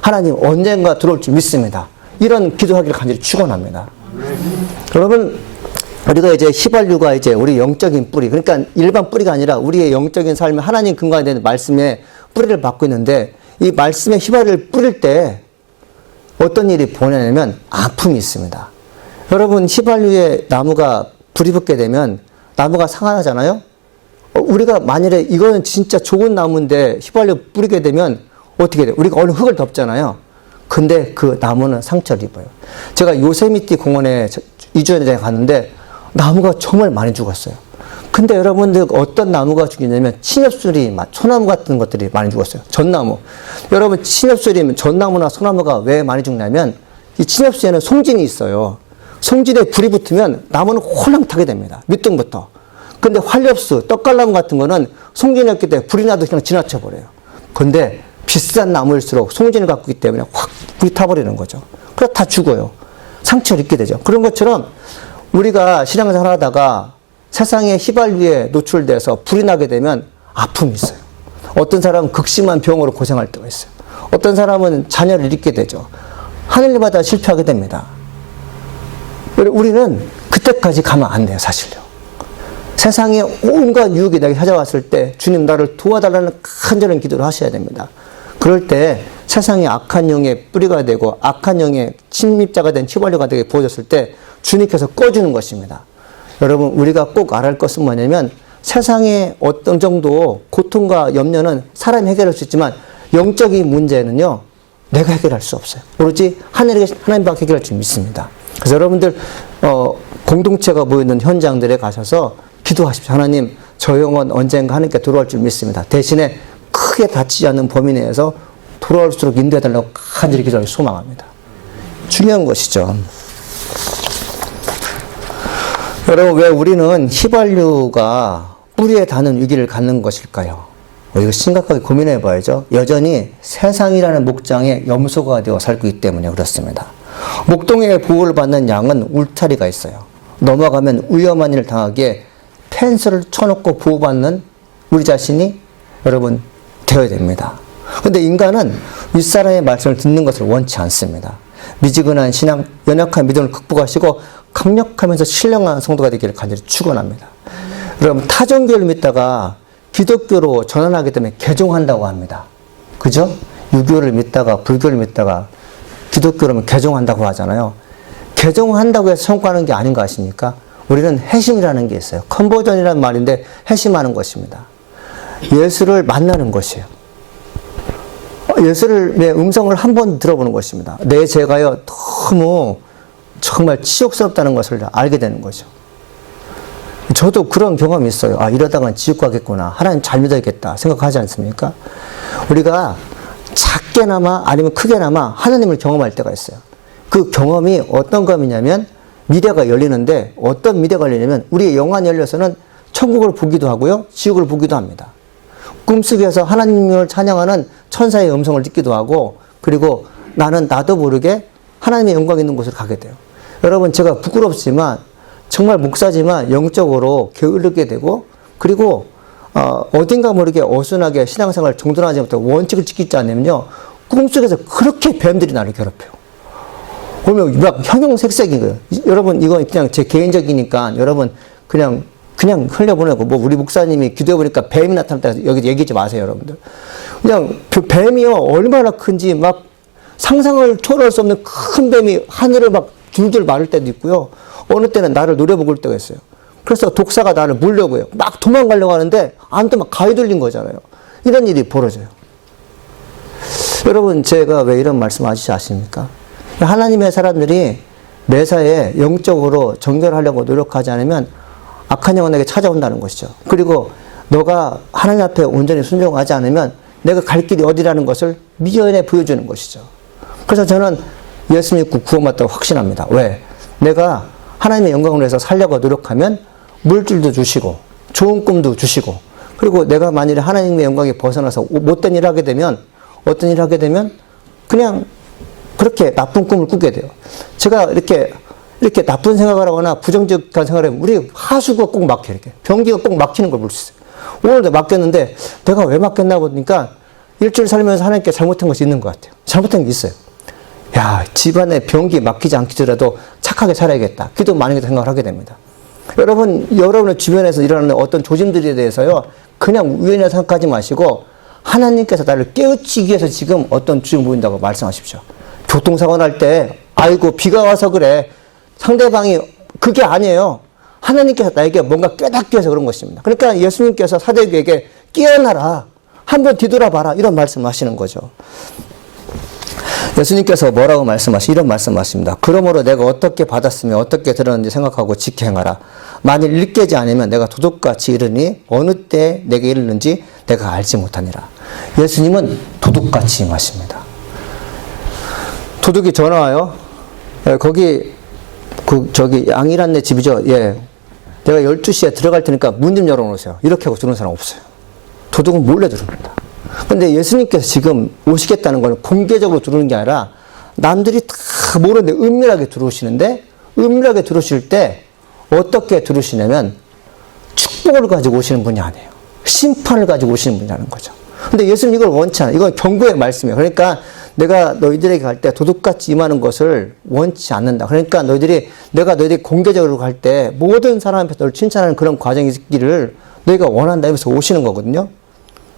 하나님 언젠가 들어올 줄 믿습니다. 이런 기도하기를 간절히 축원합니다. 여러분 우리가 이제 휘발유가 이제 우리 영적인 뿌리, 그러니까 일반 뿌리가 아니라 우리의 영적인 삶에 하나님 근거가 되는 말씀의 뿌리를 받고 있는데 이 말씀의 휘발유를 뿌릴 때 어떤 일이 보냐면 아픔이 있습니다. 여러분 휘발유에 나무가 불이 붙게 되면 나무가 상하잖아요. 우리가 만일에 이거는 진짜 좋은 나무인데 휘발유 뿌리게 되면 어떻게 돼요? 우리가 얼른 흙을 덮잖아요. 근데 그 나무는 상처를 입어요. 제가 요세미티 공원에 2주 전에 갔는데 나무가 정말 많이 죽었어요. 근데 여러분들 어떤 나무가 죽이냐면 친엽수리, 소나무 같은 것들이 많이 죽었어요. 전나무. 여러분 친엽수리, 전나무나 소나무가 왜 많이 죽냐면 이 친엽수에는 송진이 있어요. 송진에 불이 붙으면 나무는 홀랑 타게 됩니다. 밑둥부터. 근데 활엽수, 떡갈나무 같은 거는 송진이 없기 때문에 불이 나도 그냥 지나쳐 버려요. 근데 비싼 나무일수록 송진을 갖고 있기 때문에 확 불이 타버리는 거죠. 그래서 다 죽어요. 상처를 입게 되죠. 그런 것처럼 우리가 신앙생활 하다가 세상의 휘발유에 노출돼서 불이 나게 되면 아픔이 있어요. 어떤 사람은 극심한 병으로 고생할 때가 있어요. 어떤 사람은 자녀를 잃게 되죠. 하늘마다 실패하게 됩니다. 우리는 그때까지 가면 안 돼요, 사실요. 세상에 온갖 유혹이 내게 찾아왔을 때 주님 나를 도와달라는 간절한 기도를 하셔야 됩니다. 그럴 때 세상에 악한 영의 뿌리가 되고 악한 영의 침입자가 된 휘발유가 되게 부어졌을 때 주님께서 꺼주는 것입니다. 여러분, 우리가 꼭 알아야 할 것은 뭐냐면 세상의 어떤 정도 고통과 염려는 사람이 해결할 수 있지만 영적인 문제는요, 내가 해결할 수 없어요. 오로지 하나님밖에 해결할 줄 믿습니다. 그래서 여러분들 공동체가 모이는 현장들에 가셔서 기도하십시오. 하나님, 저 영혼 언젠가 하나님께 돌아올 줄 믿습니다. 대신에 크게 다치지 않는 범위 내에서 돌아올수록 인도해달라고 간절히 기도하기 소망합니다. 중요한 것이죠. 여러분, 왜 우리는 휘발유가 뿌리에 닿는 위기를 갖는 것일까요? 이거 심각하게 고민해 봐야죠. 여전히 세상이라는 목장에 염소가 되어 살고 있기 때문에 그렇습니다. 목동의 보호를 받는 양은 울타리가 있어요. 넘어가면 위험한 일을 당하기에 펜스를 쳐놓고 보호받는 우리 자신이 여러분 되어야 됩니다. 그런데 인간은 윗사람의 말씀을 듣는 것을 원치 않습니다. 미지근한 신앙, 연약한 믿음을 극복하시고 강력하면서 신령한 성도가 되기를 간절히 축원합니다. 여러분, 타종교를 믿다가 기독교로 전환하기 때문에 개종한다고 합니다. 그죠? 유교를 믿다가 불교를 믿다가 기독교로 개종한다고 하잖아요. 개종한다고 해서 성공하는 게 아닌 거 아십니까? 우리는 회심이라는 게 있어요. 컨버전이라는 말인데 회심하는 것입니다. 예수를 만나는 것이에요. 예수의 음성을 한번 들어보는 것입니다. 내 죄가요 너무 정말 치욕스럽다는 것을 알게 되는 거죠. 저도 그런 경험이 있어요. 아, 이러다간 지옥 가겠구나. 하나님 잘 믿어야겠다 생각하지 않습니까? 우리가 작게나마 아니면 크게나마 하나님을 경험할 때가 있어요. 그 경험이 어떤 경험이냐면 미래가 열리는데 어떤 미래가 열리냐면 우리의 영안이 열려서는 천국을 보기도 하고요. 지옥을 보기도 합니다. 꿈속에서 하나님을 찬양하는 천사의 음성을 듣기도 하고 그리고 나는 나도 모르게 하나님의 영광 있는 곳으로 가게 돼요. 여러분, 제가 부끄럽지만 정말 목사지만 영적으로 게으르게 되고 그리고 어딘가 모르게 어순하게 신앙생활을 정돈하지 못하고 원칙을 지키지 않으면요 꿈속에서 그렇게 뱀들이 나를 괴롭혀요. 보면 막 형형색색인 거예요. 여러분, 이건 그냥 제 개인적이니까 여러분 그냥 흘려보내고 뭐 우리 목사님이 기도해보니까 뱀이 나타났다 여기 얘기하지 마세요, 여러분들. 그냥 그 뱀이요 얼마나 큰지 막 상상을 초월할 수 없는 큰 뱀이 하늘을 막 줄줄 마를 때도 있고요. 어느 때는 나를 노려보고 올 때가 있어요. 그래서 독사가 나를 물려고 해요. 막 도망가려고 하는데 안또 막 가위 돌린 거잖아요. 이런 일이 벌어져요. 여러분, 제가 왜 이런 말씀 아십니까? 하나님의 사람들이 매사에 영적으로 정결하려고 노력하지 않으면 악한 영은 내게 찾아온다는 것이죠. 그리고 너가 하나님 앞에 온전히 순종하지 않으면 내가 갈 길이 어디라는 것을 미연에 보여주는 것이죠. 그래서 저는 예수 믿고 구원받다고 확신합니다. 왜? 내가 하나님의 영광을 위해서 살려고 노력하면 물질도 주시고 좋은 꿈도 주시고 그리고 내가 만일에 하나님의 영광에 벗어나서 못된 일을 하게 되면 어떤 일을 하게 되면 그냥 그렇게 나쁜 꿈을 꾸게 돼요. 제가 이렇게 나쁜 생각을 하거나 부정적인 생각을 하면 우리 하수구가 꼭 막혀 이렇게 변기가 꼭 막히는 걸 볼 수 있어요. 오늘도 막혔는데 내가 왜 막혔나 보니까 일주일 살면서 하나님께 잘못한 것이 있는 것 같아요. 잘못한 게 있어요. 야, 집안에 변기 막히지 않기더라도 착하게 살아야겠다. 기도 많이 생각을 하게 됩니다. 여러분의 주변에서 일어나는 어떤 조짐들에 대해서요, 그냥 우연히 생각하지 마시고 하나님께서 나를 깨우치기 위해서 지금 어떤 주님 보인다고 말씀하십시오. 교통사고 날 때 아이고 비가 와서 그래. 상대방이 그게 아니에요. 하나님께서 나에게 뭔가 깨닫기 위해서 그런 것입니다. 그러니까 예수님께서 사도에게 깨어나라. 한번 뒤돌아봐라. 이런 말씀하시는 거죠. 예수님께서 이런 말씀하십니다. 그러므로 내가 어떻게 받았으며 어떻게 들었는지 생각하고 지켜 행하라. 만일 일깨지 않으면 내가 도둑같이 이르니 어느 때 내게 이르는지 내가 알지 못하니라. 예수님은 도둑같이 임하십니다. 도둑이 전화 와요. 거기 양이란네 집이죠. 예. 내가 12시에 들어갈 테니까 문 좀 열어놓으세요. 이렇게 하고 들어오는 사람 없어요. 도둑은 몰래 들어옵니다. 근데 예수님께서 지금 오시겠다는 건 공개적으로 들어오는 게 아니라 남들이 다 모르는데 은밀하게 들어오시는데 은밀하게 들어오실 때 어떻게 들어오시냐면 축복을 가지고 오시는 분이 아니에요. 심판을 가지고 오시는 분이라는 거죠. 근데 예수님 이걸 원치 않아요. 이건 경고의 말씀이에요. 그러니까 내가 너희들에게 갈 때 도둑같이 임하는 것을 원치 않는다. 그러니까 내가 너희들이 공개적으로 갈 때 모든 사람 앞에서 너를 칭찬하는 그런 과정이 있기를 너희가 원한다 하면서 오시는 거거든요.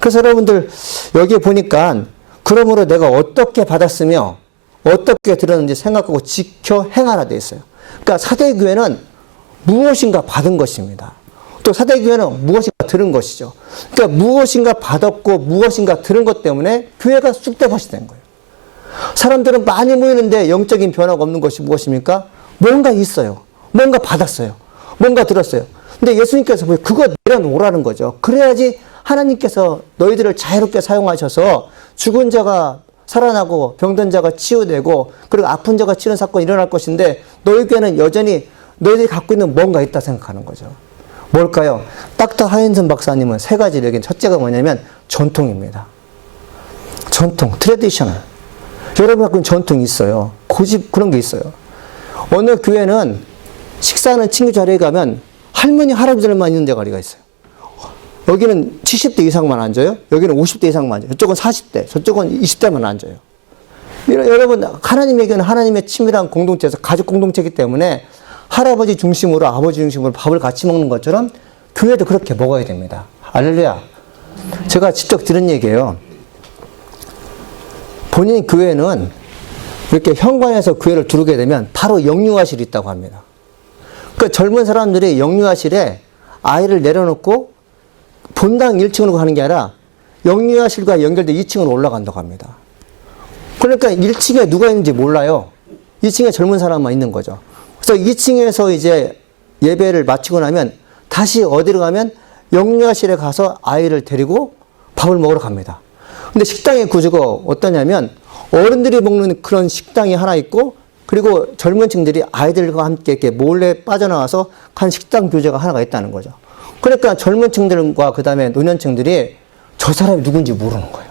그래서 여러분들 여기에 보니까 그러므로 내가 어떻게 받았으며 어떻게 들었는지 생각하고 지켜 행하라 돼 있어요. 그러니까 사대교회는 무엇인가 받은 것입니다. 또 사대교회는 무엇인가 들은 것이죠. 그러니까 무엇인가 받았고 무엇인가 들은 것 때문에 교회가 쑥대밭이 된 거예요. 사람들은 많이 모이는데 영적인 변화가 없는 것이 무엇입니까? 뭔가 있어요. 뭔가 받았어요. 뭔가 들었어요. 근데 예수님께서 그거 내려놓으라는 거죠. 그래야지 하나님께서 너희들을 자유롭게 사용하셔서 죽은 자가 살아나고 병든 자가 치유되고 그리고 아픈 자가 치는 사건이 일어날 것인데 너희에게는 여전히 너희들이 갖고 있는 뭔가 있다 생각하는 거죠. 뭘까요? 닥터 하인슨 박사님은 세 가지를 얘기한 첫째가 뭐냐면 전통입니다. 전통, 트래디셔널. 여러분 갖고 있는 전통이 있어요. 고집 그런 게 있어요. 어느 교회는 식사하는 친구 자리에 가면 할머니, 할아버지들만 있는 자리가 있어요. 여기는 70대 이상만 앉아요. 여기는 50대 이상만 앉아요. 저쪽은 40대, 저쪽은 20대만 앉아요. 여러분, 하나님에게는 하나님의 친밀한 공동체에서 가족 공동체이기 때문에 할아버지 중심으로 아버지 중심으로 밥을 같이 먹는 것처럼 교회도 그렇게 먹어야 됩니다. 할렐루야. 제가 직접 들은 얘기예요. 본인 교회는 이렇게 현관에서 교회를 들어오게 되면 바로 영유아실이 있다고 합니다. 그러니까 젊은 사람들이 영유아실에 아이를 내려놓고 본당 1층으로 가는 게 아니라 영유아실과 연결돼 2층으로 올라간다고 합니다. 그러니까 1층에 누가 있는지 몰라요. 2층에 젊은 사람만 있는 거죠. 그래서 2층에서 이제 예배를 마치고 나면 다시 어디로 가면 영유아실에 가서 아이를 데리고 밥을 먹으러 갑니다. 근데 식당의 구조가 어떠냐면 어른들이 먹는 그런 식당이 하나 있고 그리고 젊은 층들이 아이들과 함께 이렇게 몰래 빠져나와서 한 식당 교제가 하나가 있다는 거죠. 그러니까 젊은 층들과 그 다음에 노년층들이 저 사람이 누군지 모르는 거예요.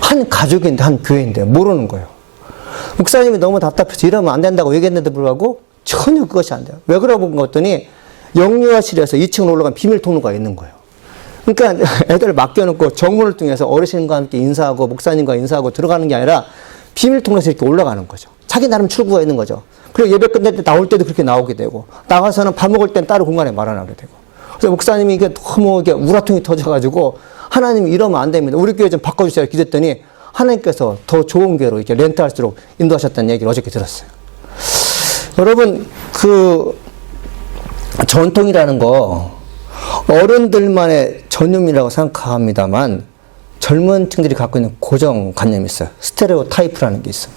한 가족인데 한 교회인데 모르는 거예요. 목사님이 너무 답답해서 이러면 안 된다고 얘기했는데 불구하고 전혀 그것이 안 돼요. 왜 그러고 봤더니 영유아실에서 2층으로 올라간 비밀 통로가 있는 거예요. 그러니까 애들 맡겨놓고 정문을 통해서 어르신과 함께 인사하고 목사님과 인사하고 들어가는 게 아니라 비밀 통로에서 이렇게 올라가는 거죠. 자기 나름 출구가 있는 거죠. 그리고 예배 끝날 때 나올 때도 그렇게 나오게 되고 나가서는 밥 먹을 땐 따로 공간에 마련하게 되고 그래서 목사님이 이게 너무 이게 우라통이 터져가지고 하나님 이러면 안 됩니다. 우리 교회 좀 바꿔주세요. 기도했더니 하나님께서 더 좋은 교회로 이렇게 렌트할수록 인도하셨다는 얘기를 어저께 들었어요. 여러분 그 전통이라는 거 어른들만의 전념이라고 생각합니다만 젊은 층들이 갖고 있는 고정관념이 있어요. 스테레오 타이프라는 게 있어요.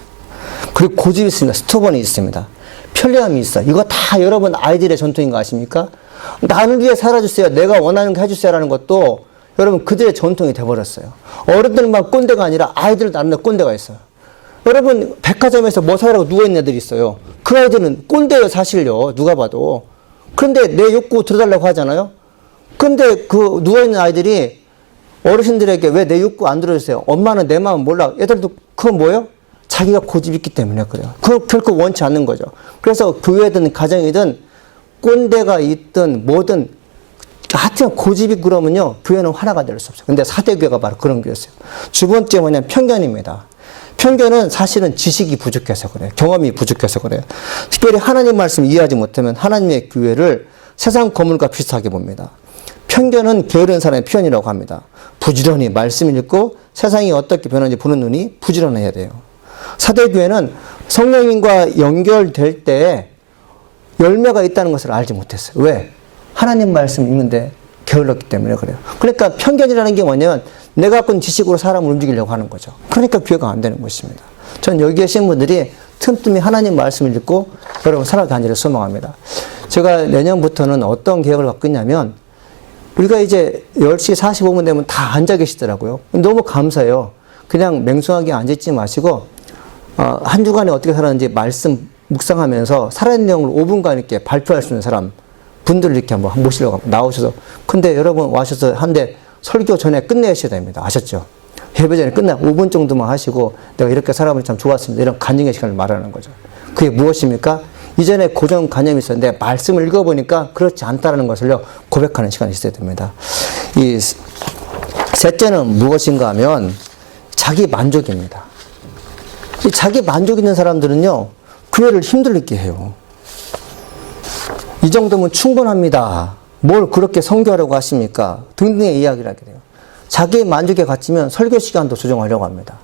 그리고 고집이 있습니다. 스토번이 있습니다. 편리함이 있어요. 이거 다 여러분 아이들의 전통인 거 아십니까? 나를 위해 살아주세요. 내가 원하는 거 해주세요. 라는 것도 여러분 그들의 전통이 돼버렸어요. 어른들만 꼰대가 아니라 아이들 나름대로 꼰대가 있어요. 여러분 백화점에서 뭐 사라고 누워있는 애들이 있어요. 그 아이들은 꼰대예요. 사실요. 누가 봐도. 그런데 내 욕구 들어달라고 하잖아요. 근데 그 누워있는 아이들이 어르신들에게 왜 내 욕구 안 들어주세요? 엄마는 내 마음 몰라. 애들도 그건 뭐예요? 자기가 고집이 있기 때문에 그래요. 그거 결코 원치 않는 거죠. 그래서 교회든 가정이든 꼰대가 있든 뭐든 하여튼 고집이 그러면요. 교회는 하나가 될 수 없어요. 근데 사대교회가 바로 그런 교회였어요. 두 번째 뭐냐면 편견입니다. 편견은 사실은 지식이 부족해서 그래요. 경험이 부족해서 그래요. 특별히 하나님 말씀을 이해하지 못하면 하나님의 교회를 세상 건물과 비슷하게 봅니다. 편견은 게으른 사람의 표현이라고 합니다. 부지런히 말씀 읽고 세상이 어떻게 변하는지 보는 눈이 부지런해야 돼요. 사대교회는 성령님과 연결될 때 열매가 있다는 것을 알지 못했어요. 왜? 하나님 말씀 읽는데 게을렀기 때문에 그래요. 그러니까 편견이라는 게 뭐냐면 내가 갖고 있는 지식으로 사람을 움직이려고 하는 거죠. 그러니까 교회가 안 되는 것입니다. 전 여기 계신 분들이 틈틈이 하나님 말씀을 읽고 여러분 살아가게 하기를 소망합니다. 제가 내년부터는 어떤 계획을 갖고 있냐면 우리가 이제 10시 45분 되면 다 앉아 계시더라고요. 너무 감사해요. 그냥 맹숭하게 앉아있지 마시고 한 주간에 어떻게 살았는지 말씀 묵상하면서 살아있는 내용을 5분간 이렇게 발표할 수 있는 사람 분들을 이렇게 한번 모시려고 나오셔서 근데 여러분 와셔서 한데 설교 전에 끝내셔야 됩니다. 아셨죠? 예배 전에 5분 정도만 하시고 내가 이렇게 살아보니 참 좋았습니다. 이런 간증의 시간을 말하는 거죠. 그게 무엇입니까? 이전에 고정관념이 있었는데 말씀을 읽어보니까 그렇지 않다는 것을요 고백하는 시간이 있어야 됩니다. 이 셋째는 무엇인가 하면 자기 만족입니다. 이 자기 만족 있는 사람들은요 교회를 힘들게 해요. 이 정도면 충분합니다. 뭘 그렇게 선교하려고 하십니까? 등등의 이야기를 하게 돼요. 자기 만족에 갇히면 설교 시간도 조정하려고 합니다.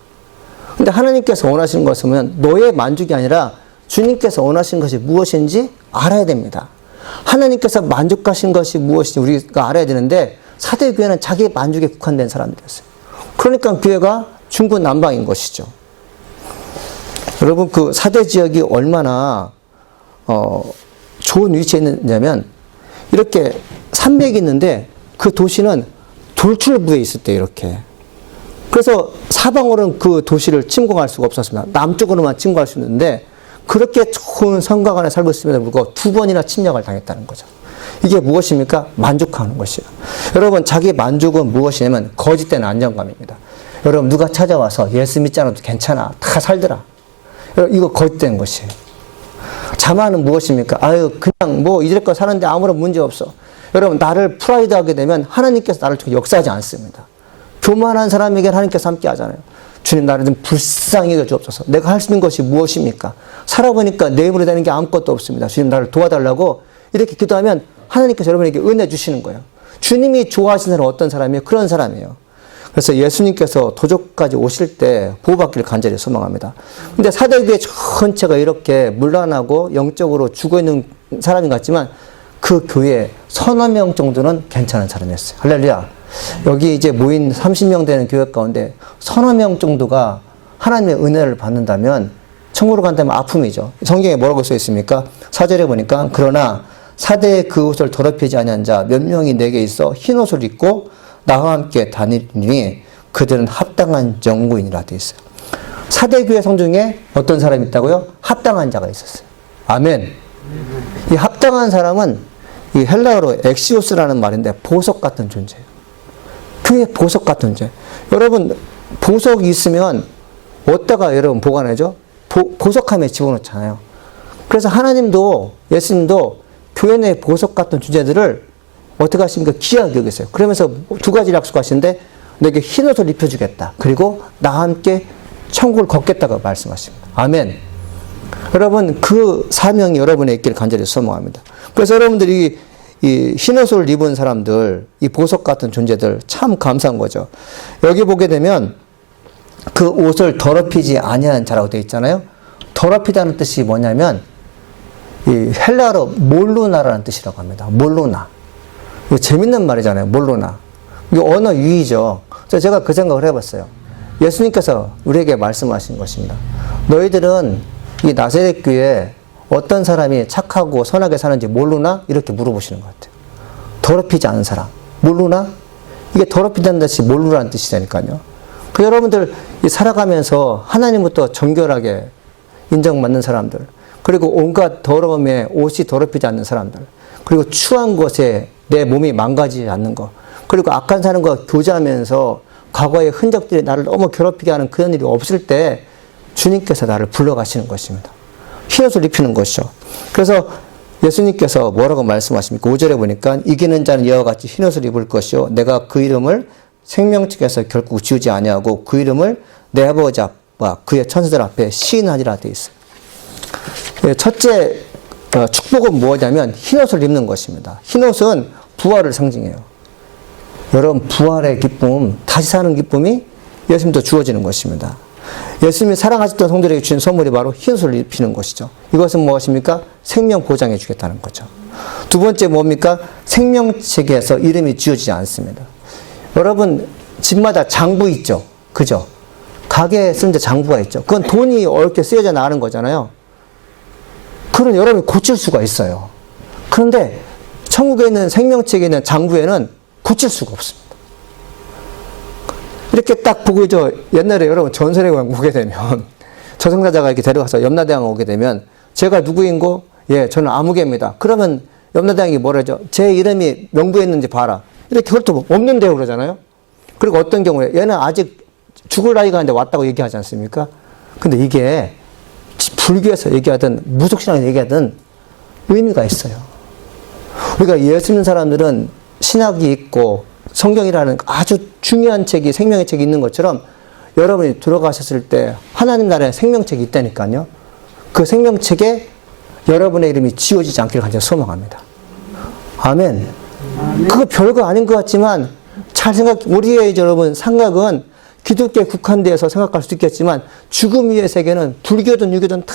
근데 하나님께서 원하시는 것은 너의 만족이 아니라 주님께서 원하시는 것이 무엇인지 알아야 됩니다. 하나님께서 만족하신 것이 무엇인지 우리가 알아야 되는데 사대 교회는 자기 만족에 국한된 사람들이었어요. 그러니까 교회가 중구난방인 것이죠. 여러분 그 사대 지역이 얼마나 좋은 위치에 있느냐면 이렇게 산맥이 있는데 그 도시는 돌출부에 있을 때 이렇게. 그래서 사방으로는 그 도시를 침공할 수가 없었습니다. 남쪽으로만 침공할 수 있는데 그렇게 좋은 성곽 안에 살고 있음에도 불구하고 2번이나 침략을 당했다는 거죠. 이게 무엇입니까? 만족하는 것이에요. 여러분 자기 만족은 무엇이냐면 거짓된 안정감입니다. 여러분 누가 찾아와서 예수 믿지 않아도 괜찮아. 다 살더라. 여러분 이거 거짓된 것이에요. 자만은 무엇입니까? 아유 그냥 뭐 이제껏 사는데 아무런 문제 없어. 여러분 나를 프라이드하게 되면 하나님께서 나를 통해 역사하지 않습니다. 교만한 사람에게 하나님께서 함께 하잖아요. 주님 나를 좀 불쌍히 여주옵소서. 내가 할 수 있는 것이 무엇입니까? 살아보니까 내 힘으로 되는 게 아무것도 없습니다. 주님 나를 도와달라고 이렇게 기도하면 하나님께서 여러분에게 은혜 주시는 거예요. 주님이 좋아하시는 사람은 어떤 사람이에요? 그런 사람이에요. 그래서 예수님께서 도적까지 오실 때 보호받기를 간절히 소망합니다. 근데 사대교회 전체가 이렇게 문란하고 영적으로 죽어있는 사람인 것 같지만 그 교회에 서너 명 정도는 괜찮은 사람이었어요. 할렐루야. 여기 이제 모인 30명 되는 교회 가운데 서너 명 정도가 하나님의 은혜를 받는다면 천국으로 간다면 아픔이죠. 성경에 뭐라고 써 있습니까? 4절에 보니까 그러나 사대의 그 옷을 더럽히지 아니한 자 몇 명이 내게 있어 흰 옷을 입고 나와 함께 다니니 그들은 합당한 영구인이라 되어 있어요. 사대교회 성 중에 어떤 사람이 있다고요? 합당한 자가 있었어요. 아멘. 이 합당한 사람은 이 헬라어로 엑시오스라는 말인데 보석 같은 존재예요. 교회 보석 같은 존재. 여러분 보석이 있으면 어디다가 여러분 보관하죠? 보석함에 집어넣잖아요. 그래서 하나님도 예수님도 교회 내 보석 같은 존재들을 어떻게 하십니까? 귀하게 여기세요. 그러면서 두 가지를 약속하시는데 너에게 흰 옷을 입혀주겠다. 그리고 나와 함께 천국을 걷겠다고 말씀하십니다. 아멘. 여러분 그 사명이 여러분의 있기를 간절히 소망합니다. 그래서 여러분들이 이 흰 옷을 입은 사람들, 이 보석 같은 존재들 참 감사한 거죠. 여기 보게 되면 그 옷을 더럽히지 아니하는 자라고 되어 있잖아요. 더럽히다는 뜻이 뭐냐면 이 헬라어로 몰루나라는 뜻이라고 합니다. 몰루나. 이거 재밌는 말이잖아요. 몰루나. 이거 언어 유희죠. 그래서 제가 그 생각을 해봤어요. 예수님께서 우리에게 말씀하신 것입니다. 너희들은 이 나사렛 교회에 어떤 사람이 착하고 선하게 사는지 모르나? 이렇게 물어보시는 것 같아요. 더럽히지 않은 사람. 모르나? 이게 더럽히다는 뜻이 모르라는 뜻이라니까요. 그 여러분들 살아가면서 하나님부터 정결하게 인정받는 사람들, 그리고 온갖 더러움에 옷이 더럽히지 않는 사람들, 그리고 추한 것에 내 몸이 망가지지 않는 것, 그리고 악한 사람과 교제하면서 과거의 흔적들이 나를 너무 괴롭히게 하는 그런 일이 없을 때 주님께서 나를 불러가시는 것입니다. 흰옷을 입히는 것이죠. 그래서 예수님께서 뭐라고 말씀하십니까? 5절에 보니까 이기는 자는 이와 같이 흰옷을 입을 것이요 내가 그 이름을 생명책에서 결국 지우지 아니하고 그 이름을 내 아버지 앞과 그의 천사들 앞에 시인하리라 되어 있어요. 첫째 축복은 무엇이냐면 흰옷을 입는 것입니다. 흰옷은 부활을 상징해요. 여러분 부활의 기쁨, 다시 사는 기쁨이 예수님도 주어지는 것입니다. 예수님이 사랑하셨던 성도들에게 주신 선물이 바로 흰옷을 입히는 것이죠. 이것은 무엇입니까? 생명 보장해 주겠다는 거죠. 두 번째 뭡니까? 생명책에서 이름이 지어지지 않습니다. 여러분 집마다 장부 있죠? 그죠? 가게에 쓰는 장부가 있죠. 그건 돈이 어렵게 쓰여져 나가는 거잖아요. 그런 여러분이 고칠 수가 있어요. 그런데 천국에 있는 생명책에 있는 장부에는 고칠 수가 없습니다. 이렇게 딱 보고 옛날에 여러분 전설회관 오게 되면 저승사자가 이렇게 데려가서 염라대왕 오게 되면 제가 누구인고? 예, 저는 아무개입니다. 그러면 염라대왕이 뭐라죠? 제 이름이 명부에 있는지 봐라. 이렇게 그것도 없는데요 그러잖아요. 그리고 어떤 경우에 얘는 아직 죽을 나이가 있는데 왔다고 얘기하지 않습니까? 근데 이게 불교에서 얘기하든 무속신앙에서 얘기하든 의미가 있어요. 우리가 예수 믿는 사람들은 신학이 있고 성경이라는 아주 중요한 책이 생명의 책이 있는 것처럼 여러분이 들어가셨을 때 하나님 나라에 생명책이 있다니까요. 그 생명책에 여러분의 이름이 지워지지 않기를 간절히 소망합니다. 아멘. 그거 별거 아닌 것 같지만 우리의 여러분 생각은 기독교에 국한되어서 생각할 수 있겠지만 죽음 위의 세계는 불교든 유교든 다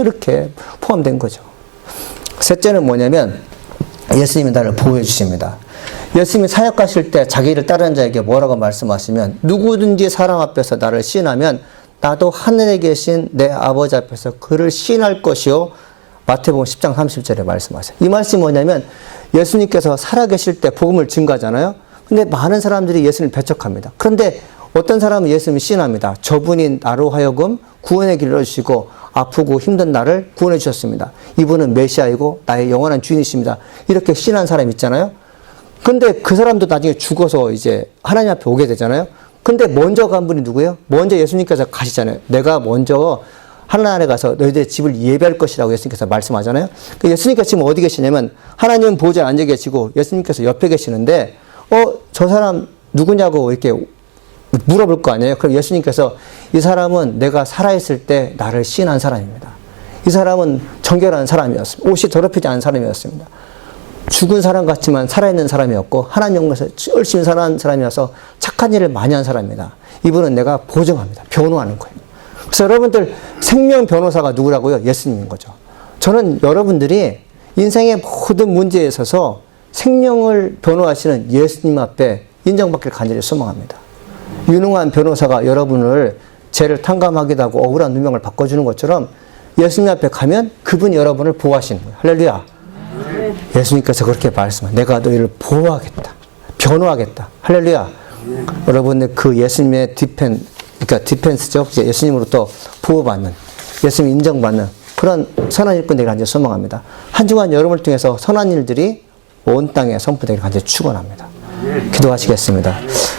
이렇게 포함된 거죠. 셋째는 뭐냐면 예수님이 나를 보호해 주십니다. 예수님이 사역 가실 때 자기 일을 따르는 자에게 뭐라고 말씀하시면 누구든지 사람 앞에서 나를 시인하면 나도 하늘에 계신 내 아버지 앞에서 그를 시인할 것이요. 마태복음 10장 30절에 말씀하세요. 이 말씀이 뭐냐면 예수님께서 살아계실 때 복음을 증거하잖아요. 근데 많은 사람들이 예수님을 배척합니다. 그런데 어떤 사람은 예수님을 시인합니다. 저분이 나로 하여금 구원의 길을 열어주시고 아프고 힘든 나를 구원해 주셨습니다. 이분은 메시아이고 나의 영원한 주인이십니다. 이렇게 시인한 사람 있잖아요. 근데 그 사람도 나중에 죽어서 이제 하나님 앞에 오게 되잖아요. 근데 먼저 간 분이 누구예요? 먼저 예수님께서 가시잖아요. 내가 먼저 하나님에 가서 너희들의 집을 예배할 것이라고 예수님께서 말씀하잖아요. 예수님께서 지금 어디 계시냐면 하나님 보좌에 앉아 계시고 예수님께서 옆에 계시는데 저 사람 누구냐고 이렇게 물어볼 거 아니에요. 그럼 예수님께서 이 사람은 내가 살아있을 때 나를 시인한 사람입니다. 이 사람은 정결한 사람이었습니다. 옷이 더럽히지 않은 사람이었습니다. 죽은 사람 같지만 살아있는 사람이었고 하나님 영광에서 열심히 살아난 사람이어서 착한 일을 많이 한 사람입니다. 이분은 내가 보증합니다. 변호하는 거예요. 그래서 여러분들 생명 변호사가 누구라고요? 예수님인 거죠. 저는 여러분들이 인생의 모든 문제에 있어서 생명을 변호하시는 예수님 앞에 인정받기를 간절히 소망합니다. 유능한 변호사가 여러분을 죄를 탕감하기도 하고 억울한 누명을 바꿔주는 것처럼 예수님 앞에 가면 그분이 여러분을 보호하시는 거예요. 할렐루야. 예수님께서 그렇게 말씀하세요. 내가 너희를 보호하겠다. 변호하겠다. 할렐루야. 여러분들 그 예수님의 그러니까 디펜스죠. 예수님으로부터 보호받는, 예수님 인정받는 그런 선한 일꾼 되기를 간절히 소망합니다. 한 주간 여러분을 통해서 선한 일들이 온 땅에 선포되기를 간절히 축원합니다. 기도하시겠습니다.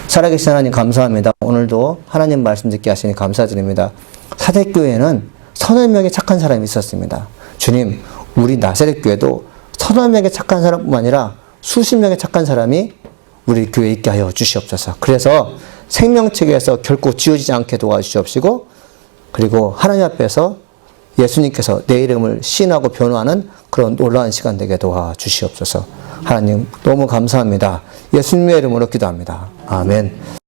살아계신 하나님 감사합니다. 오늘도 하나님 말씀 듣게 하시니 감사드립니다. 사대교회는 서너 명의 착한 사람이 있었습니다. 주님, 우리 나사렛교회도 서너 명의 착한 사람뿐만 아니라 수십 명의 착한 사람이 우리 교회에 있게 하여 주시옵소서. 그래서 생명책에서 결코 지워지지 않게 도와주시옵시고 그리고 하나님 앞에서 예수님께서 내 이름을 시인하고 변호하는 그런 놀라운 시간 되게 도와주시옵소서. 하나님 너무 감사합니다. 예수님의 이름으로 기도합니다. 아멘.